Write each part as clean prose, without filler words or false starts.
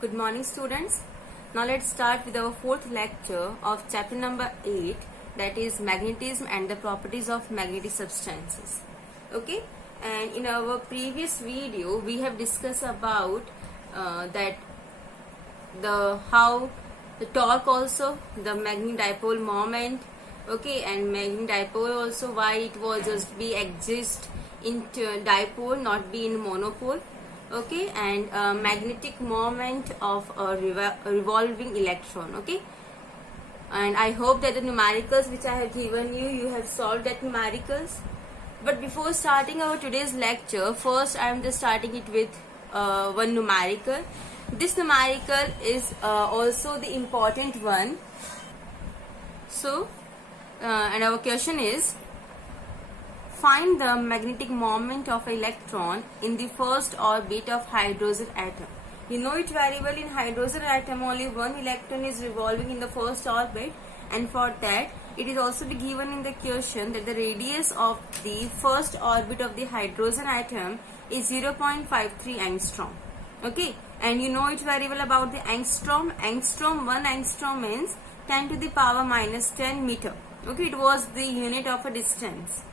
Good morning, students. Now let's start with our fourth lecture of chapter number 8, that is magnetism and the properties of magnetic substances. Okay, and in our previous video we have discussed about that how the torque also, the magnetic dipole moment, okay, and magnetic dipole also, why it was just be exist in dipole, not be in monopole. Okay, and magnetic moment of a revolving electron. Okay, and I hope that the numericals which I have given you have solved that numericals. But before starting our today's lecture, first I am just starting it with one numerical. This numerical is also the important one. So and our question is, find the magnetic moment of an electron in the first orbit of hydrogen atom. You know it very well, in hydrogen atom only one electron is revolving in the first orbit, and for that it is also be given in the question that the radius of the first orbit of the hydrogen atom is 0.53 angstrom. Okay, and you know it very well about the angstrom. 1 angstrom means 10 to the power minus 10 meter. Okay, it was the unit of a distance.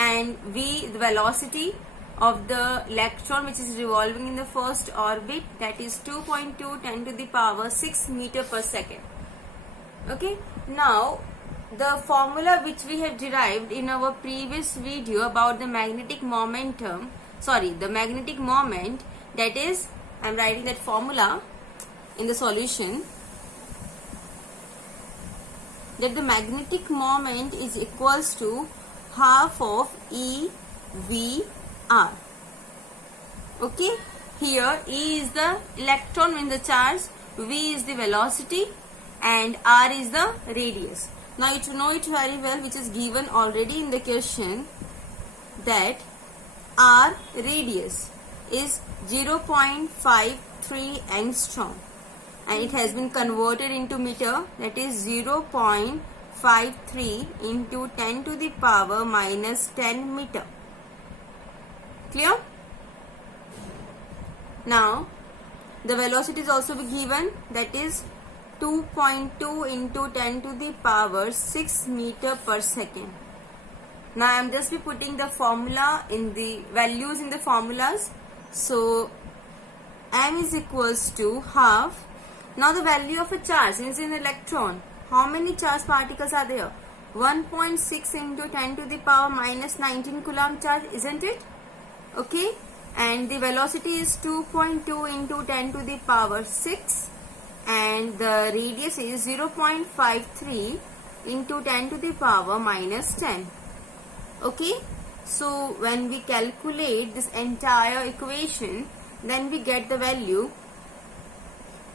And v, the velocity of the electron which is revolving in the first orbit, that is 2.2 10 to the power 6 meter per second. Okay, now the formula which we have derived in our previous video about the magnetic momentum, the magnetic moment, that is, I am writing that formula in the solution, that the magnetic moment is equals to half of E V R. Okay, here E is the electron in the charge, V is the velocity, and R is the radius. Now you know it very well, which is given already in the question, that R radius is 0.53 angstrom, and it has been converted into meter, that is 0.53 into 10 to the power minus 10 meter. Clear? Now the velocity is also be given, that is 2.2 into 10 to the power 6 meter per second. Now I am just be putting the formula in the values in the formulas. So m is equals to half. Now the value of a charge means in electron, how many charged particles are there? 1.6 into 10 to the power minus 19 coulomb charge, isn't it? Okay, and the velocity is 2.2 into 10 to the power 6, and the radius is 0.53 into 10 to the power minus 10. Okay, so when we calculate this entire equation, then we get the value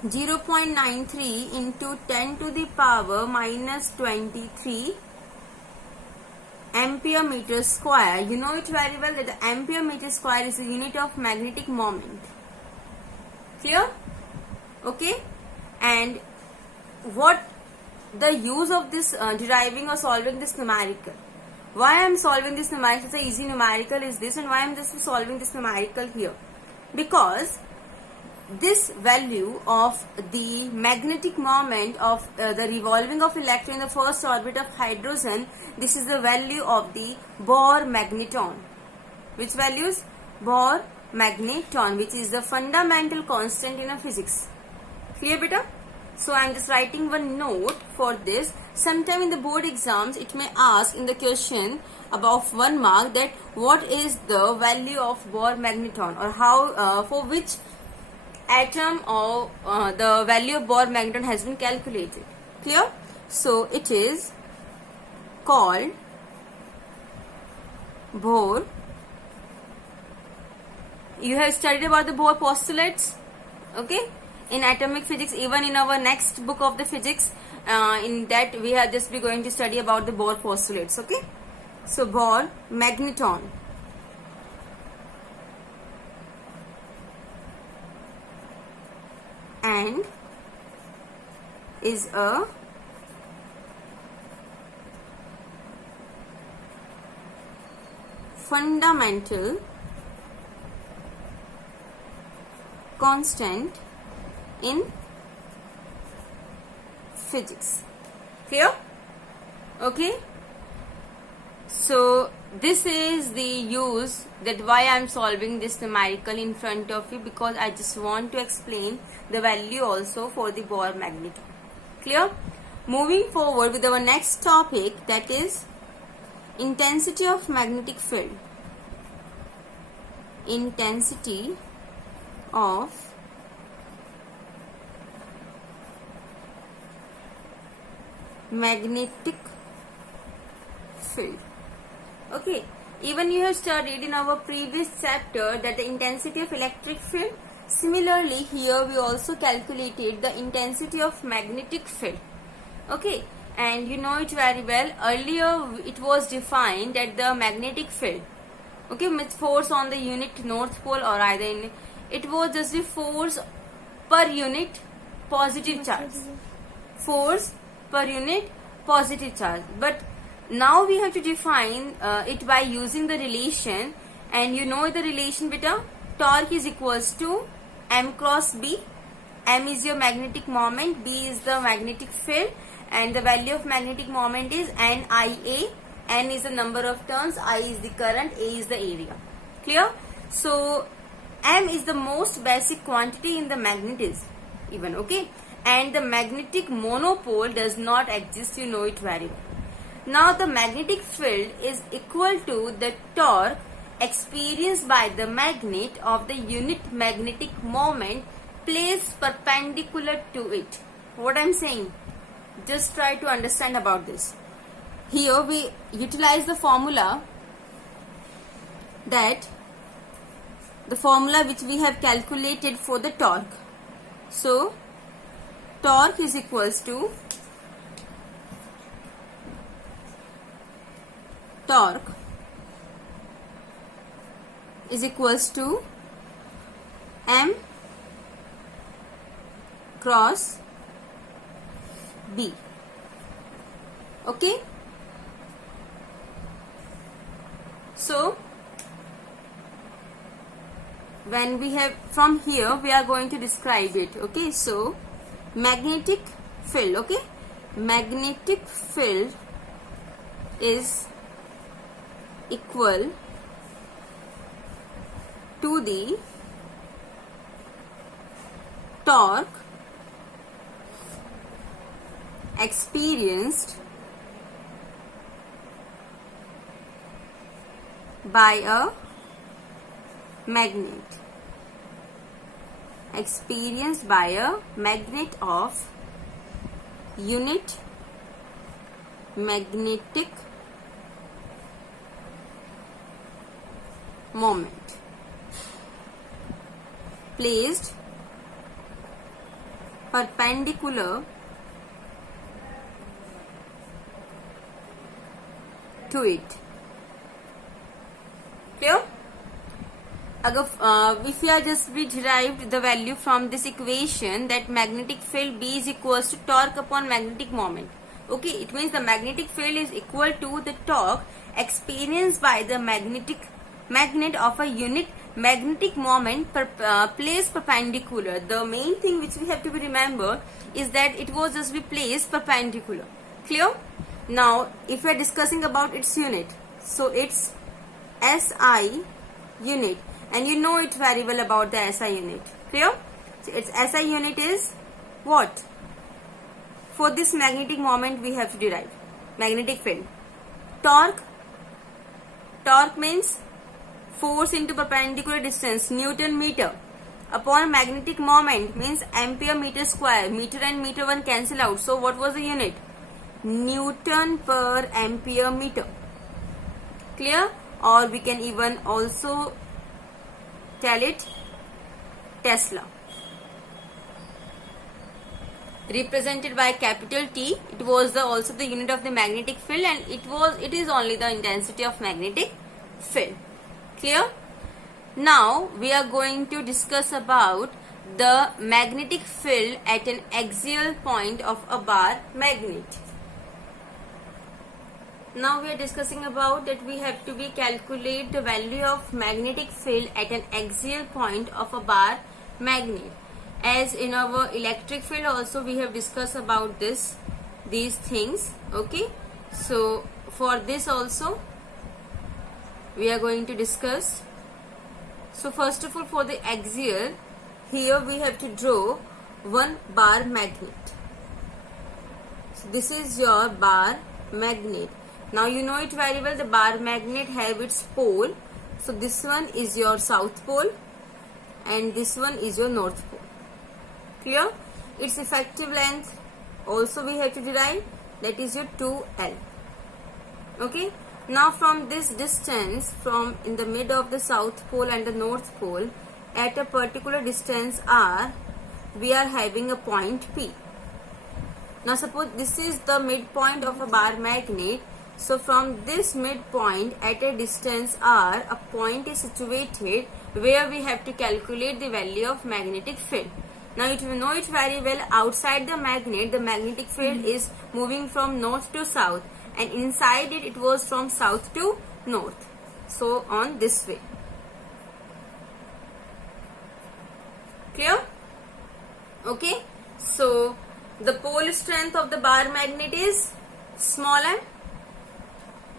0.93 into 10 to the power minus 23 ampere meter square. You know it very well that the ampere meter square is the unit of magnetic moment. Clear? Okay, and what the use of this deriving or solving this numerical? Why I am solving this numerical? It's an easy numerical is this, and why I am just solving this numerical here? Because this value of the magnetic moment of the revolving of electron in the first orbit of hydrogen, this is the value of the Bohr magneton. Which values? Bohr magneton, which is the fundamental constant in a physics. Clear, beta? So I am just writing one note for this. Sometime in the board exams it may ask in the question above 1 mark that what is the value of Bohr magneton, or how for which atom or the value of Bohr magneton has been calculated. Clear? So it is called Bohr. You have studied about the Bohr postulates, okay, in atomic physics, even in our next book of the physics, in that we have just be going to study about the Bohr postulates. Okay, so Bohr magneton and is a fundamental constant in physics. Clear? Okay. So this is the use that why I am solving this numerical in front of you, because I just want to explain the value also for the Bohr magnet. Clear? Moving forward with our next topic, that is intensity of magnetic field. Intensity of magnetic field. Okay, even you have studied in our previous chapter that the intensity of electric field. Similarly, here we also calculated the intensity of magnetic field. Okay, and you know it very well. Earlier it was defined that the magnetic field, okay, with force on the unit north pole or either in, it was just the force per unit positive charge. Force per unit positive charge. But now we have to define it by using the relation, and you know the relation beta. Torque is equals to m cross b. M is your magnetic moment, b is the magnetic field, and the value of magnetic moment is NIA. N is the number of turns, I is the current, A is the area. Clear? So m is the most basic quantity in the magnetism even, okay, and the magnetic monopole does not exist, you know it very well. Now the magnetic field is equal to the torque experienced by the magnet of the unit magnetic moment placed perpendicular to it. What I'm saying? Just try to understand about this. Here we utilize the formula, that the formula which we have calculated for the torque. So torque is equals to m cross b. Okay, so when we have, from here we are going to describe it. Okay, so magnetic field, okay, magnetic field is equal to the torque experienced by a magnet, experienced by a magnet of unit magnetic moment placed perpendicular to it. Clear? If we are just we derived the value from this equation, that magnetic field B is equals to torque upon magnetic moment. Okay, it means the magnetic field is equal to the torque experienced by the magnet of a unit magnetic moment placed perpendicular. The main thing which we have to be remember is that it was just be placed perpendicular. Clear? Now if we are discussing about its unit, so it's SI unit, and you know it very well about the SI unit. Clear? So its SI unit is what? For this magnetic moment we have to derive magnetic field. Torque means force into perpendicular distance, Newton meter, upon magnetic moment means ampere meter square. Meter and meter one cancel out, so what was the unit? Newton per ampere meter. Clear? Or we can even also tell it Tesla, represented by capital T. It was also the unit of the magnetic field, and it is only the intensity of magnetic field. Clear? Now we are going to discuss about the magnetic field at an axial point of a bar magnet. Now we are discussing about that we have to calculate the value of magnetic field at an axial point of a bar magnet. as in our electric field also we have discussed about these things. Okay, so for this also we are going to discuss. So first of all, for the axial, here we have to draw one bar magnet. So this is your bar magnet. Now you know it very well, the bar magnet have its pole. So this one is your south pole and this one is your north pole. Clear? Its effective length also we have to derive, that is your 2L. Okay. Now from this distance, from in the mid of the south pole and the north pole, at a particular distance r, we are having a point P. Now suppose this is the midpoint of a bar magnet. So from this midpoint at a distance r, a point is situated where we have to calculate the value of magnetic field. Now you know it very well, outside the magnetic field is moving from north to south, and inside it was from south to north. So on this way. Clear? Okay. So the pole strength of the bar magnet is small m,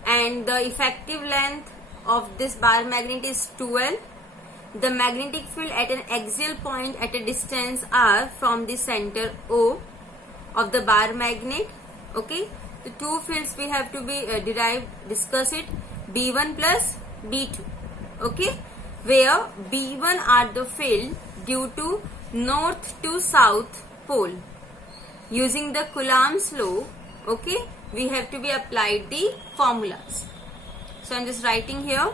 and the effective length of this bar magnet is 2L. The magnetic field at an axial point at a distance r from the center O of the bar magnet. Okay. The two fields we have to be discuss it, B1 plus B2. Okay, where B1 are the field due to north to south pole. Using the Coulomb's law, okay, we have to be applied the formulas. So I am just writing here.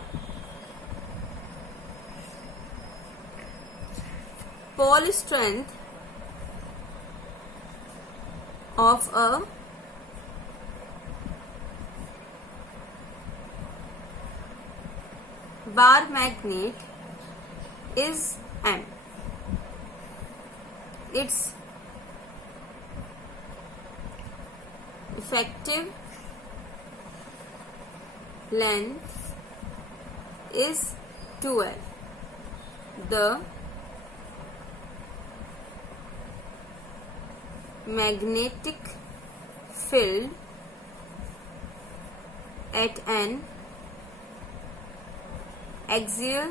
Pole strength of a bar magnet is M. Its effective length is 2L. The magnetic field at an axial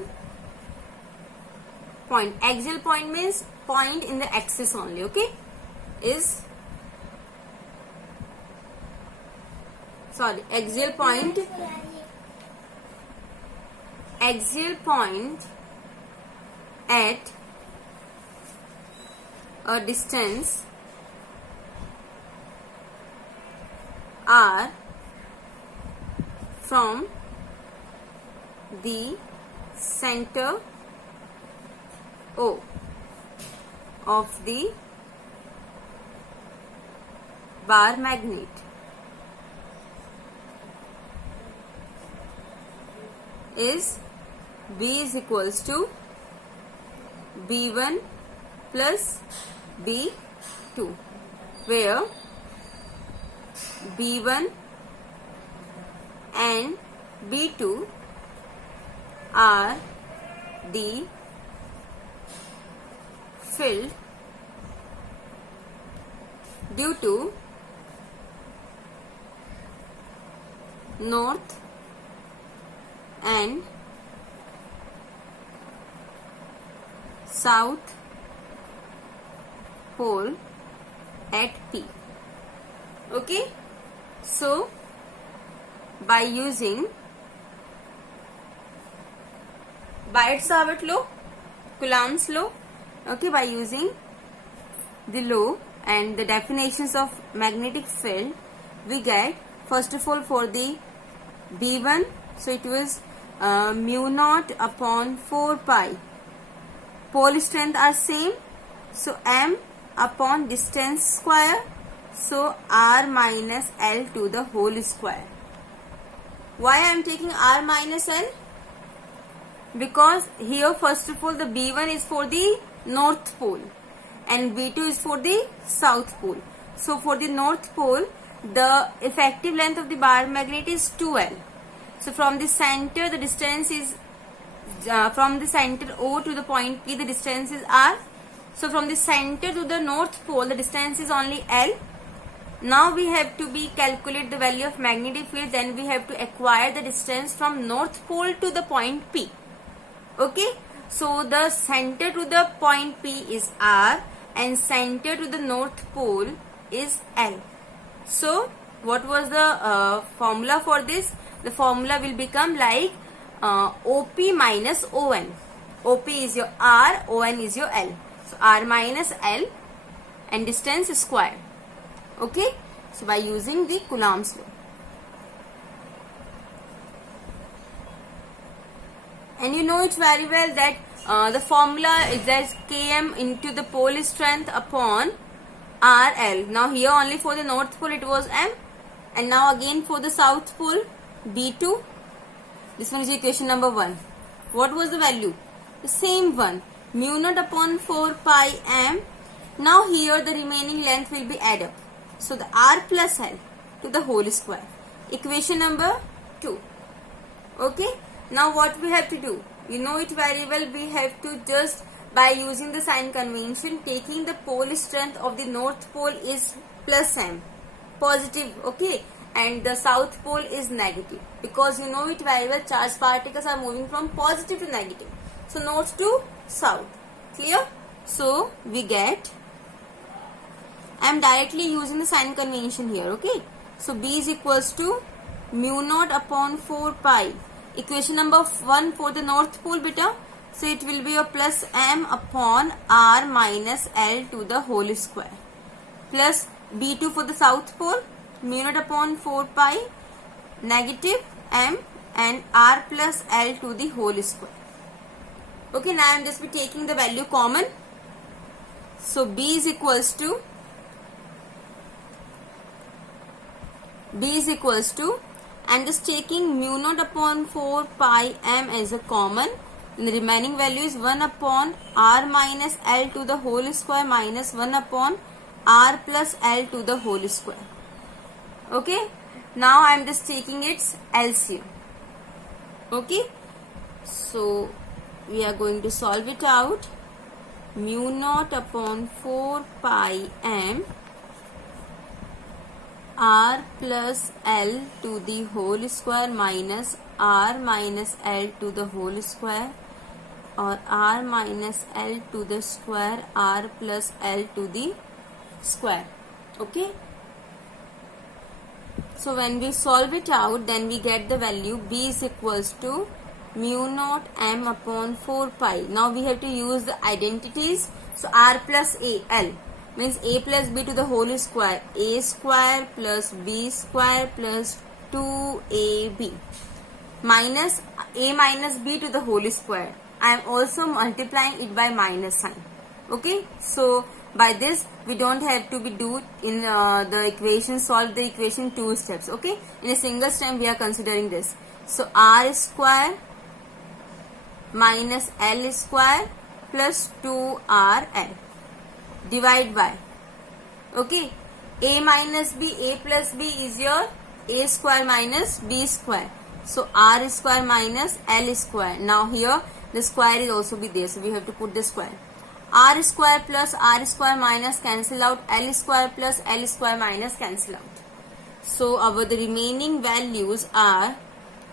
point. Axial point means point in the axis only. Okay, is axial point. Axial point at a distance r from the center O of the bar magnet. Is B is equals to B1 plus B2, where B1 and B2 are the field due to north and south pole at P. Okay, so by using Biot-Savart law, Coulomb's law, okay, by using the law and the definitions of magnetic field, we get first of all for the B1, so it was mu naught upon 4 pi. Pole strength are same, so m upon distance square, so r minus l to the whole square. Why I am taking r minus l? Because here first of all the B1 is for the north pole and B2 is for the south pole. So for the north pole, the effective length of the bar magnet is 2L. So from the center, the distance is from the center O to the point P, the distance is R. So from the center to the north pole, the distance is only L. Now we have to calculate the value of magnetic field. Then we have to acquire the distance from north pole to the point P. Okay. So the center to the point P is R and center to the north pole is L. So what was the formula for this? The formula will become like OP minus ON. OP is your R, ON is your L. So R minus L and distance square. Okay. So by using the Coulomb's law. And you know it very well that the formula is as Km into the pole strength upon RL. Now here only for the north pole it was M. And now again for the south pole B2. This one is equation number 1. What was the value? The same one. Mu naught upon 4 pi M. Now here the remaining length will be add up. So the R plus L to the whole square. Equation number 2. Okay. Now what we have to do? You know it very well. We have to just by using the sign convention, taking the pole strength of the north pole is plus M. Positive. Okay. And the south pole is negative. Because you know it very well. Charged particles are moving from positive to negative. So north to south. Clear? So we get, I am directly using the sign convention here. Okay. So B is equals to mu naught upon 4 pi. Equation number 1 for the north pole beta. So it will be a plus M upon R minus L to the whole square. Plus B2 for the south pole. Mu naught upon 4 pi negative M and R plus L to the whole square. Okay, now I am just be taking the value common. So B is equals to I am just taking mu naught upon 4 pi M as a common. And the remaining value is 1 upon R minus L to the whole square minus 1 upon R plus L to the whole square. Okay. Now I am just taking its LCM. Okay. So we are going to solve it out. Mu naught upon 4 pi M R plus L to the whole square minus R minus L to the whole square, or R minus L to the square R plus L to the square. Okay. So when we solve it out, then we get the value B is equals to mu naught M upon 4 pi. Now we have to use the identities. So R plus A, L means A plus B to the whole square. A square plus B square plus 2AB minus A minus B to the whole square. I am also multiplying it by minus sign. Okay. So by this we don't have to be do in the equation, solve the equation 2 steps. Okay. In a single step we are considering this. So R square minus L square plus 2RL divide by, okay, A minus B, A plus B is your A square minus B square. So R square minus L square. Now here the square is also be there. So we have to put the square. R square plus R square minus cancel out. L square plus L square minus cancel out. So our the remaining values are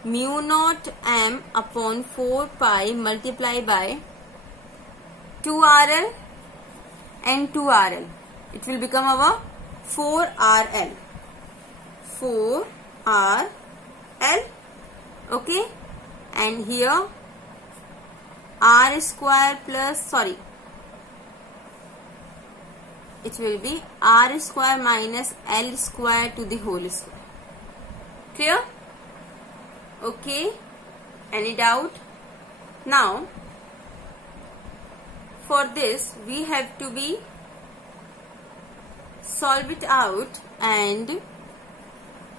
mu naught M upon 4 pi multiply by 2RL and 2RL. It will become our 4RL. 4RL. Okay. And here R square plus, it will be R square minus L square to the whole square. Clear? Okay. Any doubt? Now for this we have to be solve it out, and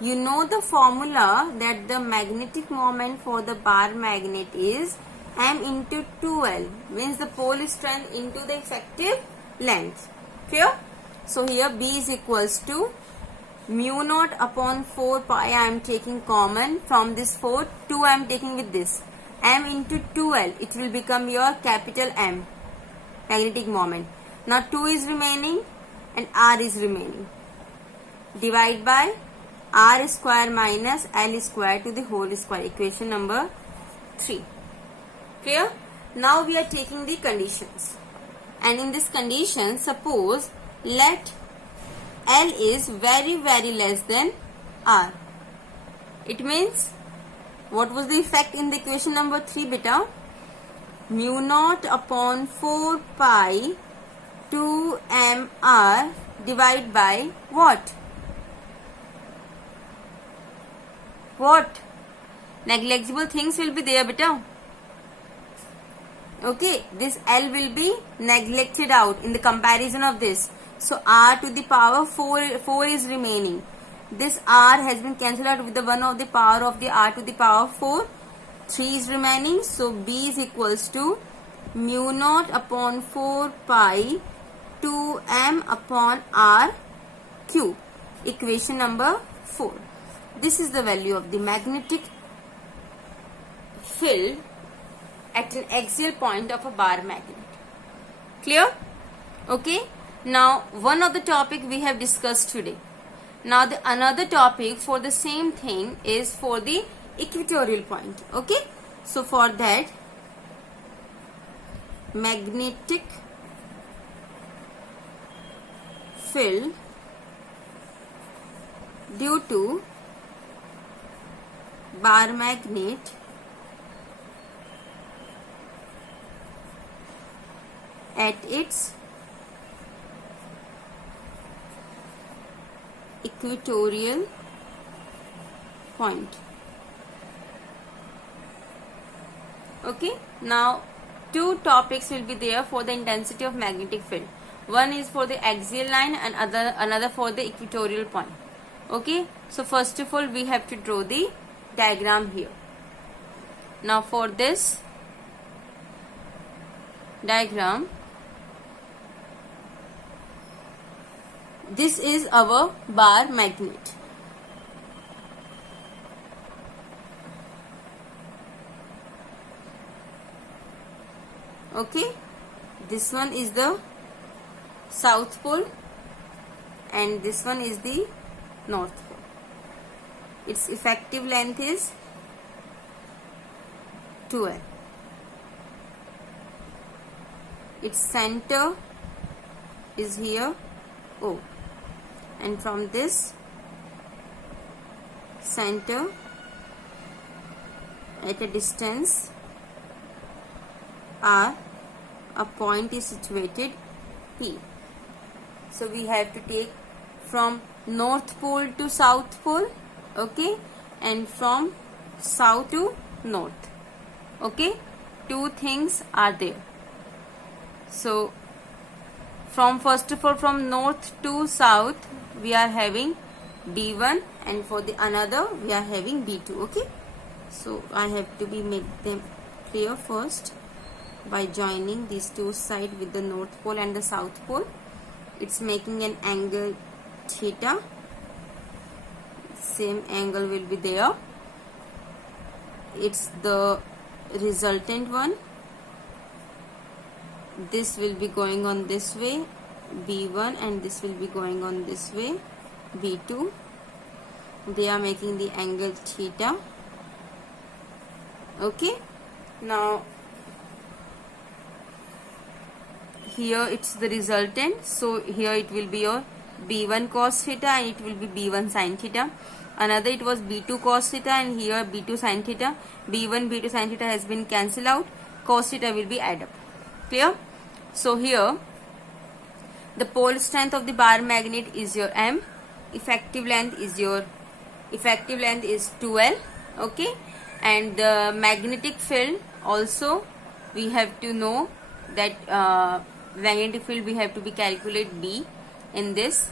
you know the formula that the magnetic moment for the bar magnet is M into 2L, means the pole strength into the effective length. Clear? So here B is equals to mu naught upon 4 pi. I am taking common from this 4, 2 I am taking with this. M into 2L, it will become your capital M, magnetic moment. Now 2 is remaining and r is remaining. Divide by r square minus l square to the whole square. Equation number 3. Clear? Now we are taking the conditions. And in this condition, suppose let L is very less than R. It means, what was the effect in the equation number 3 beta? Mu naught upon 4 pi 2 mr divided by what? What? Negligible things will be there beta. Okay, this L will be neglected out in the comparison of this. So r to the power 4 is remaining. This r has been cancelled out with the 1 of the power of the r to the power 4. 3 is remaining. So b is equals to mu naught upon 4 pi 2m upon r cube. Equation number 4. This is the value of the magnetic field at an axial point of a bar magnet. Clear? Okay. Now one of the topic we have discussed today. Now the another topic for the same thing is for the equatorial point. Okay. So for that, magnetic field due to bar magnet at its equatorial point. Okay, now two topics will be there for the intensity of magnetic field. One is for the axial line and another for the equatorial point. Okay, so first of all we have to draw the diagram here. Now for this diagram, this is our bar magnet. Okay, this one is the south pole and this one is the north pole. Its effective length is 12. Its center is here O, and from this center at a distance R, a point is situated P. So we have to take from north pole to south pole, okay, and from south to north. Okay, two things are there. So from first of all from north to south we are having B1 and for the another we are having B2. Okay, so I have to be make them clear first by joining these two sides with the north pole and the south pole. It's making an angle theta. Same angle will be there. It's the resultant one. This will be going on this way, B1, and this will be going on this way, B2. They are making the angle theta. Okay, now here it's the resultant, so here it will be your B1 cos theta and it will be B1 sin theta. Another it was B2 cos theta and here B2 sin theta. B1 B2 sin theta has been cancelled out. Cos theta will be add up. Clear? So here the pole strength of the bar magnet is your M. Effective length is 12. Okay, and the magnetic field also we have to know that magnetic field we have to be calculate B in this.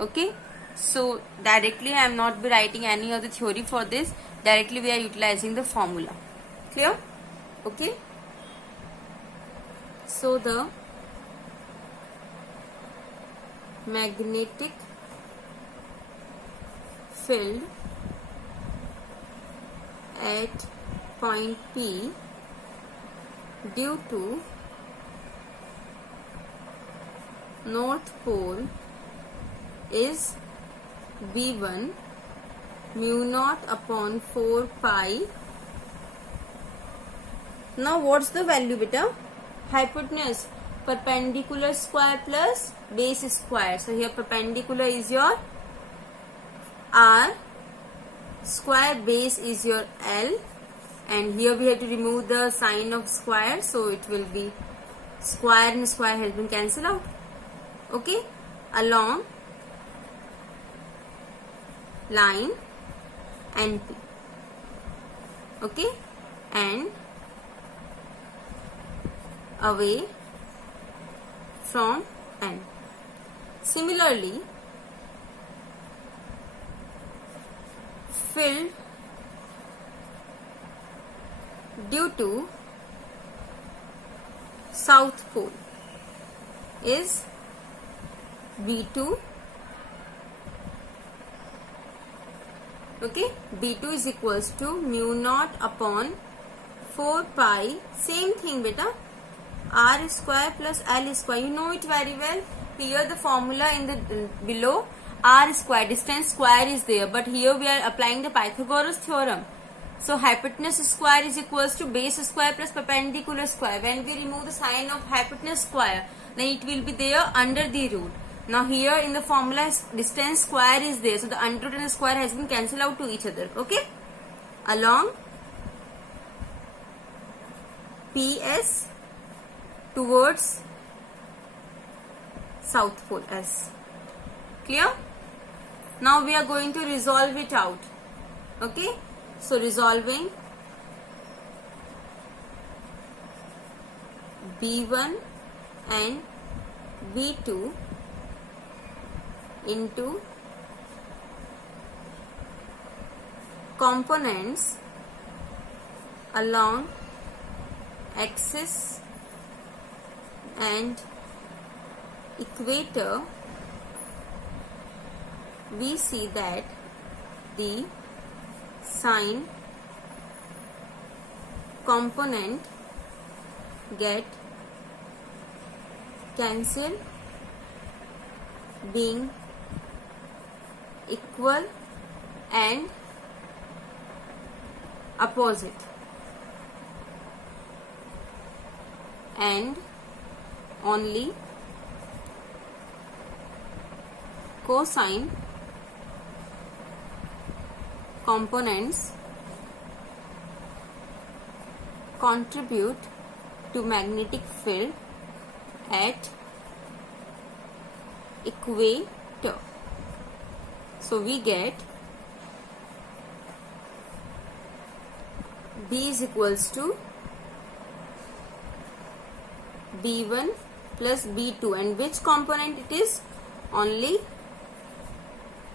Okay, so directly I am not be writing any other theory for this. Directly we are utilizing the formula. Clear? Okay, so the magnetic field at point P due to north pole is b1 mu naught upon 4 pi. Now what's the value beta? Hypotenuse, perpendicular square plus base square. So here perpendicular is your r, square base is your l, and here we have to remove the sign of square, so it will be square and square has been cancelled out. Okay, along line NP. Okay, and away from N. Similarly, filled due to south pole is B2. Okay, B2 is equals to mu naught upon 4 pi. Same thing beta, r square plus l square. You know it very well. Here the formula in the below, r square, distance square is there, but here we are applying the Pythagoras theorem. So hypotenuse square is equals to base square plus perpendicular square. When we remove the sign of hypotenuse square, then it will be there under the root. Now here in the formula distance square is there, so the under root and the square has been cancelled out to each other. Okay, along PS towards south pole S. Clear? Now we are going to resolve it out. Okay, so resolving B1 and B2 into components along axis and equator, we see that the sine component get cancelled, being equal and opposite, and only cosine components contribute to magnetic field at equator. So we get B is equals to B1 plus B2, and which component it is? Only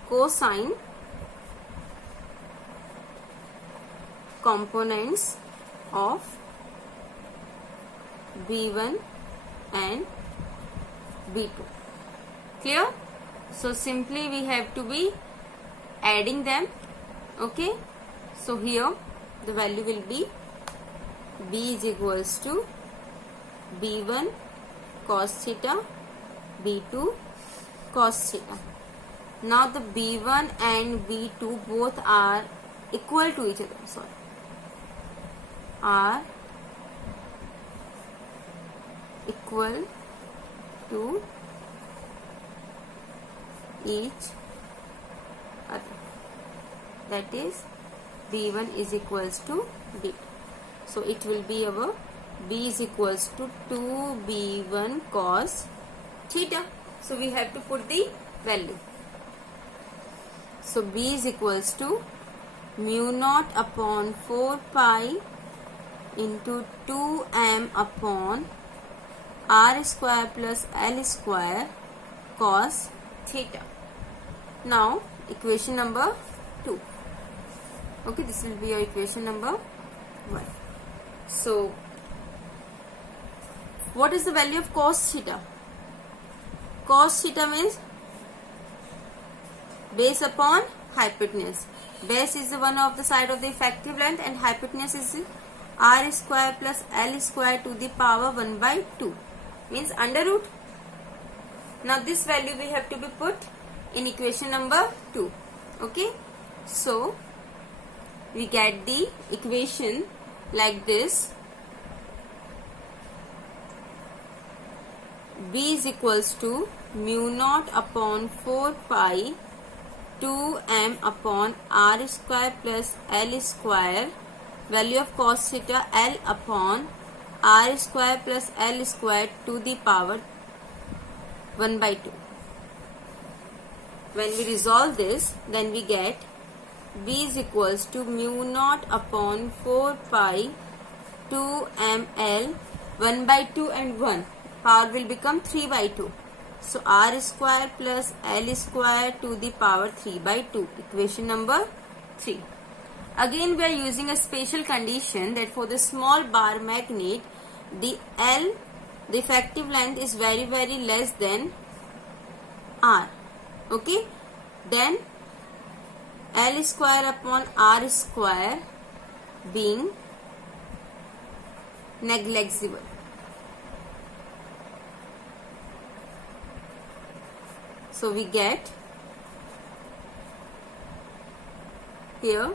cosine components of B1 and B2. Clear? So simply we have to be adding them. Okay, so here the value will be B is equals to B1 cos theta, B2 cos theta. Now the B1 and B2 both are equal to each other. Sorry, are equal to each other. That is B1 is equals to B2. So it will be our B is equals to 2B1 cos theta. So we have to put the value. So B is equals to mu naught upon 4 pi into 2m upon r square plus l square cos theta. Now equation number 2. Okay, this will be your equation number 1. So what is the value of cos theta? Cos theta means base upon hypotenuse. Base is the one of the side of the effective length, and hypotenuse is r square plus l square to the power 1 by 2, means under root. Now this value we have to be put in equation number 2. Okay, so we get the equation like this. B is equals to mu naught upon 4 pi 2m upon r square plus l square, value of cos theta L upon r square plus l square to the power 1 by 2. When we resolve this, then we get B is equals to mu naught upon 4 pi 2 ml 1 by 2 and 1. Power will become 3 by 2. So r square plus l square to the power 3 by 2. Equation number 3. Again we are using a special condition that for the small bar magnet, the L, the effective length is very less than R. Okay, then L square upon R square being negligible. So we get here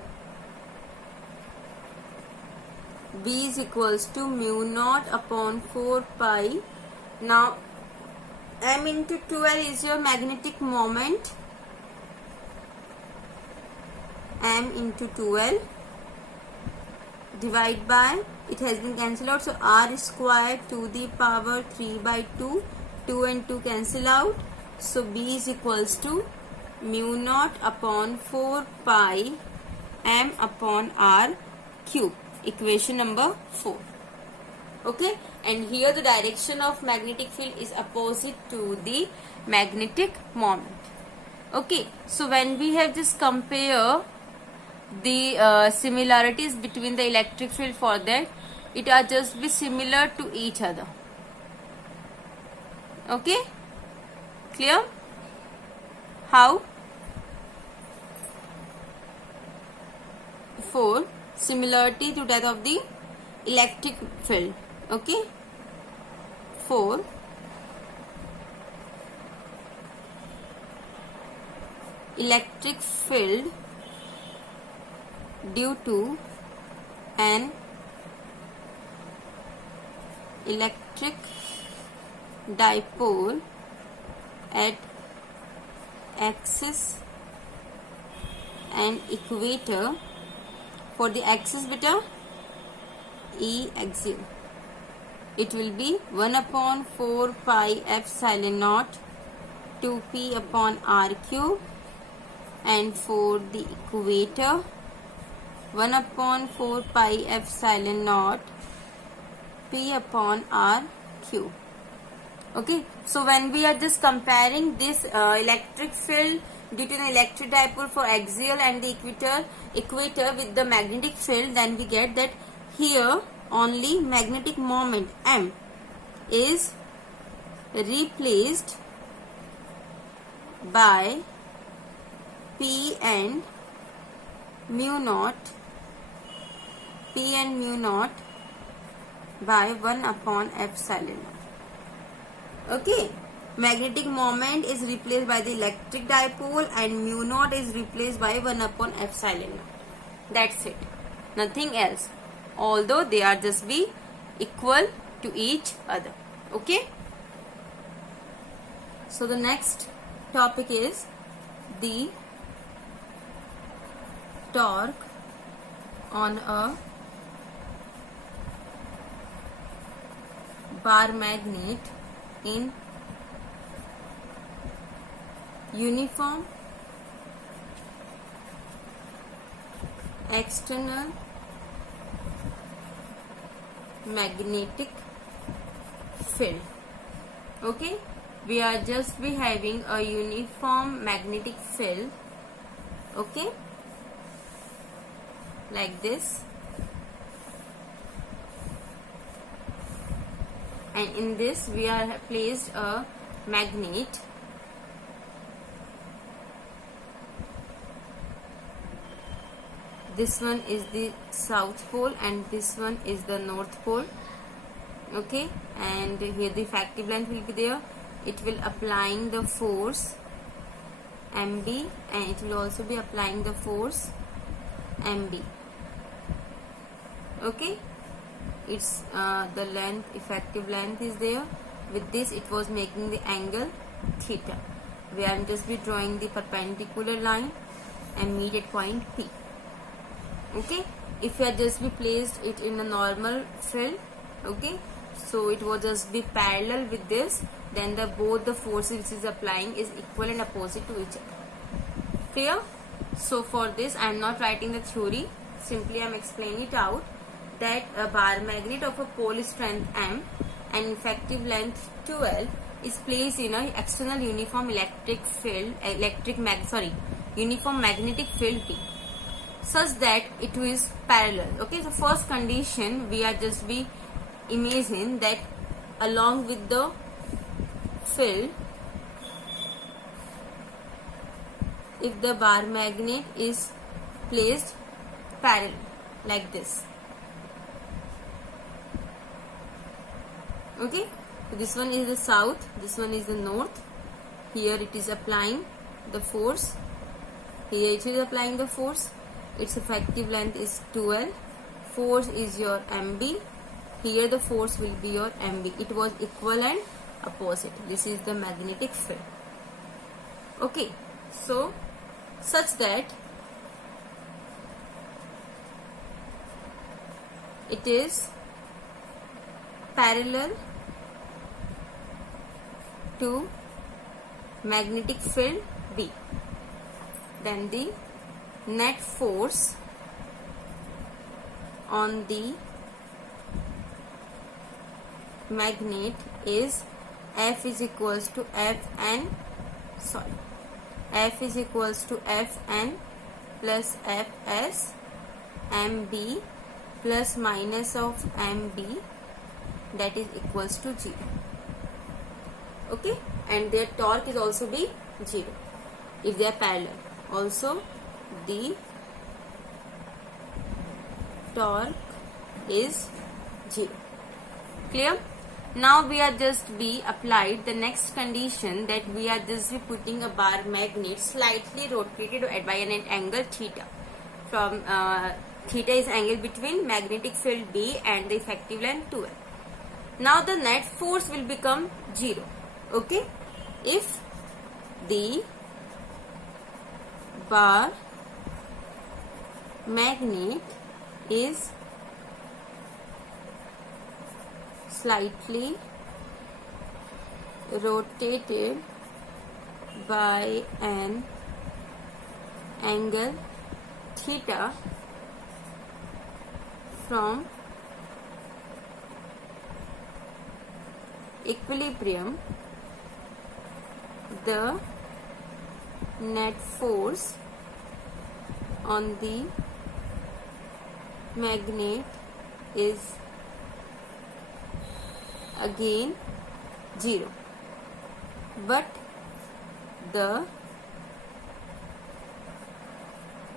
B is equals to mu naught upon 4 pi. Now m into 2L is your magnetic moment. M into 2L divide by, it has been cancelled out, so r square to the power 3 by 2. 2 and 2 cancel out. So B is equals to mu naught upon 4 pi m upon r cube. Equation number 4. Okay, and here the direction of magnetic field is opposite to the magnetic moment. Okay, so when we have just compare the similarities between the electric field, for that it are just be similar to each other. Okay, clear? How? For similarity to that of the electric field. Okay, for electric field due to an electric dipole at axis and equator. For the axis beta E axial, it will be 1 upon 4 pi epsilon naught 2p upon r cube, and for the equator 1 upon 4 pi epsilon naught p upon r cube. Okay, so when we are just comparing this electric field due to the electric dipole for axial and the equator with the magnetic field, then we get that here only magnetic moment M is replaced by P and mu naught by 1 upon epsilon naught. Okay, magnetic moment is replaced by the electric dipole and mu naught is replaced by 1 upon epsilon naught. That's it, nothing else, although they are just be equal to each other. Okay, so the next topic is the torque on a bar magnet in uniform external magnetic field. Okay, we are just be having a uniform magnetic field. Okay, like this, and in this we are placed a magnet. This one is the south pole and this one is the north pole. Okay, and here the effective length will be there. it will applying the force MB, and it will also be applying the force MB. Okay, it's the length, effective length is there. With this it was making the angle theta. We are just be drawing the perpendicular line and meet at point P. Okay, if you had just be placed it in a normal fill, okay, so it will just be parallel with this, then the both the forces which is applying is equal and opposite to each other. Clear? So for this I am not writing the theory, simply I am explaining it out, that a bar magnet of a pole strength M and effective length 2L is placed in an external uniform uniform magnetic field P, such that it is parallel. Okay, so first condition we are just be imagine that along with the field, if the bar magnet is placed parallel like this. Okay, so this one is the south, this one is the north. Here it is applying the force, here it is applying the force. Its effective length is 2L, force is your MB, here the force will be your MB. It was equal and opposite. This is the magnetic field. Okay, so such that it is parallel to magnetic field B, then the net force on the magnet is F is equals to Fn plus Fs Mb plus minus of Mb, that is equals to 0. Okay, and their torque is also be 0 if they are parallel. Also the torque is 0. Clear? Now we are just be applied the next condition, that we are just be putting a bar magnet slightly rotated by an angle theta. From theta is angle between magnetic field B and the effective length 2L. Now the net force will become 0. Okay, if the bar magnet is slightly rotated by an angle theta from equilibrium, the net force on the magnet is again 0, but the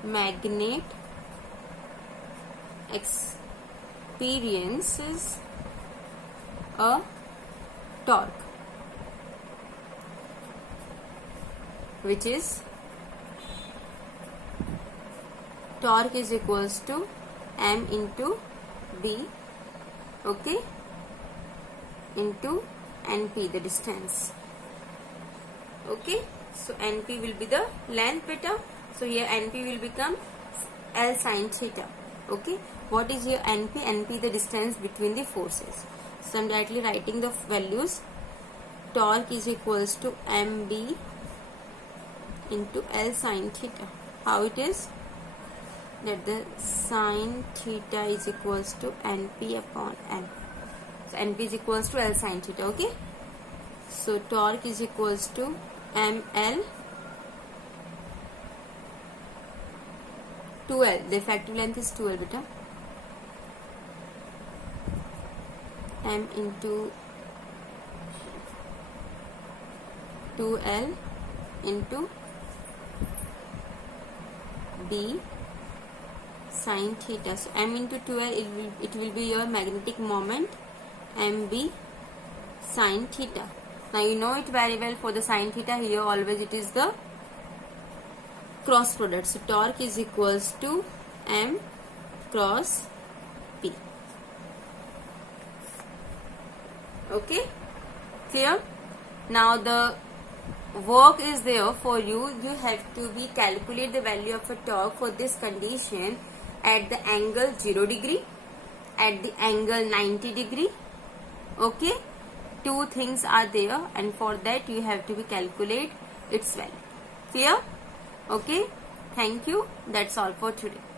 magnet experiences a torque, which is torque is equals to M into B, okay, into NP, the distance. Okay, so NP will be the length beta, so here NP will become L sin theta. Okay, what is here NP? NP the distance between the forces. So I am directly writing the values. Torque is equals to MB into L sin theta. How it is? That the sin theta is equals to NP upon L. So NP is equals to L sin theta. Okay, so torque is equals to ML 2L. The effective length is 2L beta. M into 2L into B sin theta. So M into 2L, it will be your magnetic moment, MB sin theta. Now you know it very well. For the sine theta, here always it is the cross product. So torque is equals to M cross P. Okay, clear? Now the work is there for you. You have to be calculate the value of a torque for this condition at the angle 0 degree, at the angle 90 degree. Okay, two things are there, and for that you have to be calculate its value. Clear? Okay, thank you. That's all for today.